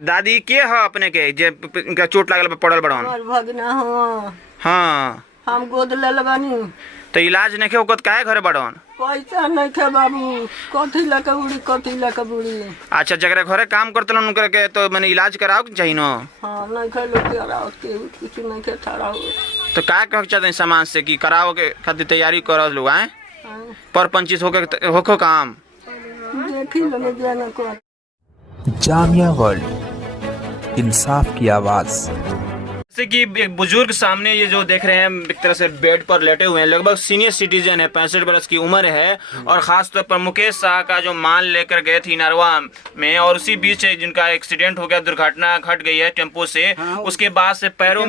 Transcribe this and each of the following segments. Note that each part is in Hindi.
दादी के ह अपने के जे इनका चोट लागल पे पड़ल बड़न। हमार भगना हो। हाँ हम गोद लेल बानी तो इलाज नहीं होकर काहे घरे बड़न। पैसा नहीं खे बाबू, कथी लके बुढ़ी कथी लके बुढ़ी। अच्छा जगह घरे काम करते उनकर के तो मैंने इलाज कराओ के चाहिए ना। हाँ नहीं खे लोग कराओ के कुछ नहीं खे ठहरा हो। तो का कह चाहते हैं समाज से कि कराओ के खातिर तैयारी करो लोग आए पर 25 होको काम देखी लगे जाना को। जामिया वर्ल्ड, इंसाफ की आवाज़। जैसे कि एक बुजुर्ग सामने ये जो देख रहे हैं एक तरह से बेड पर लेटे हुए हैं, लगभग सीनियर सिटीजन है, 65 वर्ष की उम्र है और खास तौर पर मुकेश शाह का जो माल लेकर गए थे नरवा में और उसी बीच जिनका एक्सीडेंट हो गया, दुर्घटना घट गई है टेम्पो से, उसके बाद से पैरों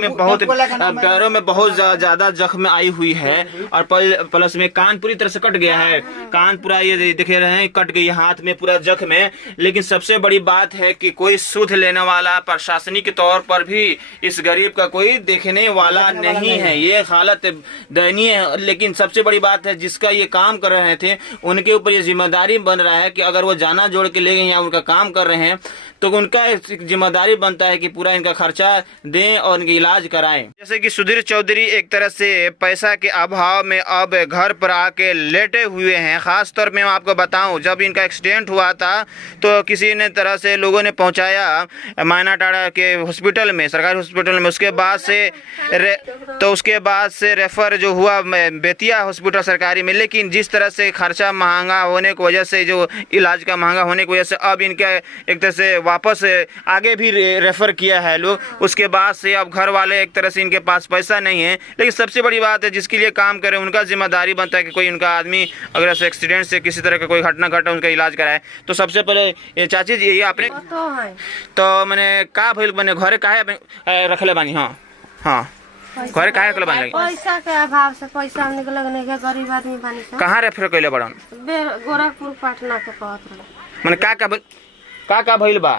में बहुत ज्यादा जख्म आई हुई है और प्लस में कान पूरी तरह से कट गया है। कान पूरा ये देख रहे हैं कट गई, हाथ में पूरा जख्म है। लेकिन सबसे बड़ी बात है कि कोई सुध लेने वाला प्रशासनिक तौर पर भी इस गरीब का कोई देखने वाला नहीं है। ये हालत दयनीय है। लेकिन सबसे बड़ी बात है जिसका ये काम कर रहे थे उनके ऊपर ये जिम्मेदारी बन रहा है कि अगर वो जाना जोड़ के ले गए या उनका काम कर रहे हैं तो उनका जिम्मेदारी बनता है कि पूरा इनका खर्चा दें और इनका इलाज कराएं। जैसे कि सुधीर चौधरी एक तरह से पैसा के अभाव में अब घर पर आके लेटे हुए हैं। खास तौर में मैं आपको बताऊं, जब इनका एक्सीडेंट हुआ था तो किसी ने तरह से लोगों ने पहुंचाया मायनाटाड़ा के हॉस्पिटल में, सरकारी हॉस्पिटल में। उसके बाद से रेफर जो हुआ बेतिया हॉस्पिटल सरकारी में। लेकिन जिस तरह से खर्चा महंगा होने की वजह से, जो इलाज का महंगा होने की वजह से अब इनका एक तरह से वापस आगे भी रेफर किया है लोग। उसके बाद से अब घर वाले एक तरह से इनके पास पैसा नहीं है। लेकिन सबसे बड़ी बात है जिसके लिए काम करे उनका जिम्मेदारी बनता है कि कोई उनका आदमी अगर ऐसे एक्सीडेंट से किसी तरह का कोई घटना घटा उनका इलाज कराए। तो सबसे पहले ये चाची जी ये आपने तो मैंने का भइल बने घरे काहे रखले बानी। हाँ घरे काहे रखले बानी? पैसा के अभाव से पैसा निकल नहीं के गरीब आदमी बानी। कहाँ रेफर कइले बड़न? गोरखपुर पटना के कहत रहे। मैंने का भइल बा?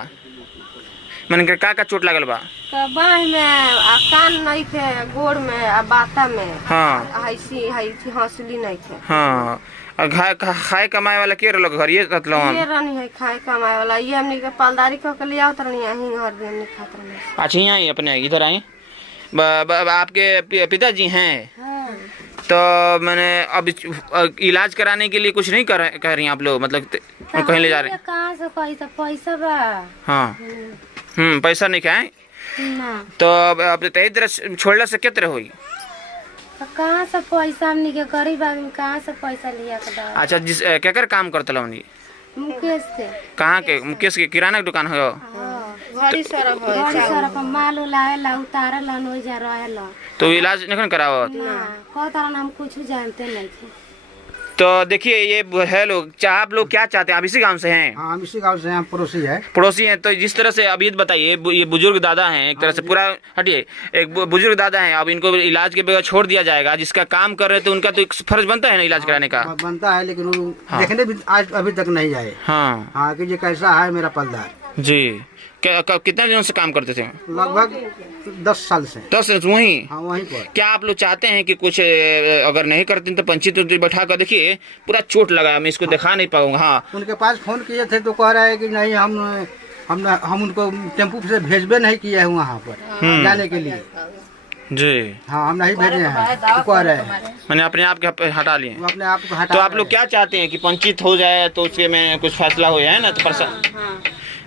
मैंने का चोट लागल बा? तो बाह में आ कान नहीं थे, गोड़ में आ बाता में। हाँ ऐसी हंसली नहीं थे। हाँ खाए कमाए वाला के लोग घर ये रनी है खाए कमाए वाला। ये हमनी के पलदारी के लिए आवत रही यहीं घर भी हमनी खात रही। अच्छा यहाँ आई अपने इधर आई। आपके पिताजी हैं? हाँ। तो मैंने अब इलाज कराने के लिए कुछ नहीं कह रही आप लोग, मतलब कहीं ले जा रहे हैं? कहाँ से पैसा बा? हाँ पैसा नहीं खाए ना। तो अब तेरी तरह छोड़ने से क्या तरह हुई? कहाँ से पैसा हमनी के गरीब आदमी कहाँ से पैसा लिया के दे? अच्छा जिस क्या कर काम करते लो? मुकेश से। कहाँ के? मुकेश के किराना की दुकान है? घड़ी सरफ माल लाएला उतारेला नोई जा रहेला। तो इलाज नहीं कराओ? ना कहता हम कुछ जानते नहीं थे। तो देखिए ये है लोग। आप लोग क्या चाहते हैं? आप इसी गांव से हैं? हाँ हम इसी गांव से हैं, पड़ोसी हैं। तो जिस तरह से अभी बताइए, ये बुजुर्ग दादा हैं एक तरह से, पूरा हटिए, एक बुजुर्ग दादा हैं। अब इनको इलाज के बगैर छोड़ दिया जाएगा? जिसका काम कर रहे थे उनका तो एक फर्ज बनता है ना इलाज कराने का। बनता है, लेकिन वो देखने भी आज अभी तक नहीं आए। हाँ कि ये कैसा है मेरा पलदार जी। कितने दिनों से काम करते थे? लगभग 10 साल से। 10 साल वहीं? हाँ वहीं पर। क्या आप लोग चाहते हैं कि कुछ अगर नहीं करते तो पंचित बैठा कर? देखिए पूरा चोट लगा, मैं इसको दिखा नहीं पाऊंगा। हाँ उनके पास फोन किए थे तो कह रहे हैं कि नहीं हम उनको टेम्पू से भेजबे नहीं किए हैं वहाँ पर जाने के लिए जी। हाँ हम नहीं भेजे हैं तो कह रहे हैं। मैंने अपने आप के हटा लिए? अपने आप को हटा। तो आप लोग क्या चाहते हैं कि पंचित हो जाए तो उसके में कुछ फैसला हो जाए ना? तो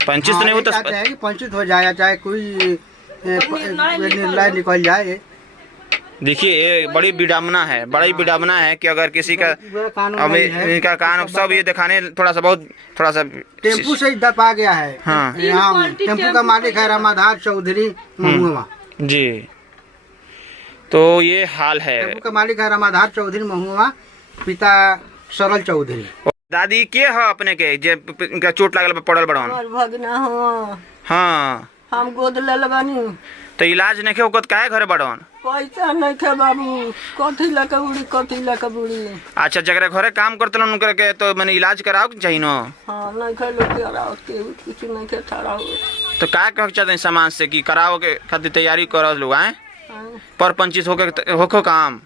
पंचित नहीं होता है कि पंचित हो जाए, चाहे कोई निर्णय निकल जाए। देखिए ये बड़ी विडम्बना है कि अगर किसी का इनका कान सब ये दिखाने थोड़ा सा टेम्पू से दबा गया है। हाँ टेम्पू का मालिक है रामाधार चौधरी महुआ जी। तो ये हाल है। टेम्पू का मालिक है रामाधार चौधरी महुआ, पिता सरल चौधरी। दादी के ह अपने के जे इनका चोट लागल पे पड़ल बड़न? हमार भगना हो। हाँ हम गोद लेल बानी तो इलाज नहीं होकर काहे घरे बड़न? पैसा नहीं खे बाबू, कथी लके बुढ़ी कथी लके बुढ़ी। अच्छा जगह घरे काम करते उनकर के तो मैंने इलाज कराओ के चाहिए ना। हाँ नहीं खे लोग कराओ के कुछ नहीं खे ठहरा हो। तो का कह चाहते हैं समाज से कि कराओ के खातिर तैयारी करो लोग आए पर 25 होको काम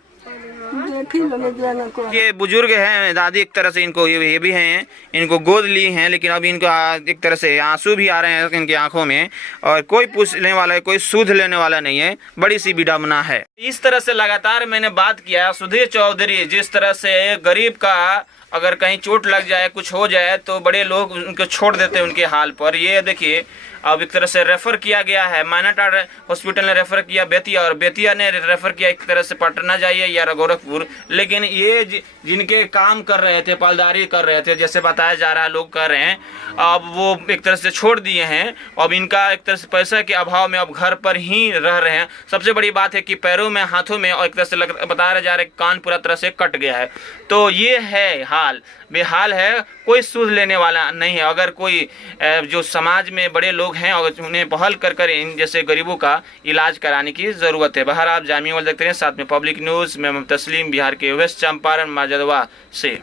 देखी लगे जाना को ये बुजुर्ग हैं, दादी एक तरह से इनको ये भी हैं, इनको गोद ली हैं, लेकिन अभी इनको एक तरह से आंसू भी आ रहे हैं इनकी आंखों में, और कोई पूछने वाला है, कोई सूद लेने वाला नहीं है। बड़ी सी विडम्बना है। इस तरह से लगातार मैंने बात किया। सुधीर चौधरी जिस तरह से गरीब का अगर कहीं चोट लग जाए, कुछ हो जाए, तो बड़े लोग उनको छोड़ देते हैं उनके हाल पर। ये देखिए अब एक तरह से रेफर किया गया है, माइनाटार हॉस्पिटल ने रेफर किया बेतिया, और बेतिया ने रेफर किया एक तरह से पटना जाइए या गोरखपुर। लेकिन ये जिनके काम कर रहे थे, पालदारी कर रहे थे, जैसे बताया जा रहा है, लोग कर रहे हैं, अब वो एक तरह से छोड़ दिए हैं। अब इनका एक तरह से पैसा के अभाव में अब घर पर ही रह रहे हैं। सबसे बड़ी बात है कि पैरों में, हाथों में, और एक तरह से बताया जा रहा है कान पूरा तरह से कट गया है। तो ये है हाल, बेहाल है, कोई सूद लेने वाला नहीं है। अगर कोई जो समाज में बड़े लोग हैं और उन्हें पहल कर इन जैसे गरीबों का इलाज कराने की जरूरत है। बाहर आप जामिया वर्ल्ड देखते रहे, साथ में पब्लिक न्यूज में तस्लीम, बिहार के वेस्ट चंपारण माजदवा से।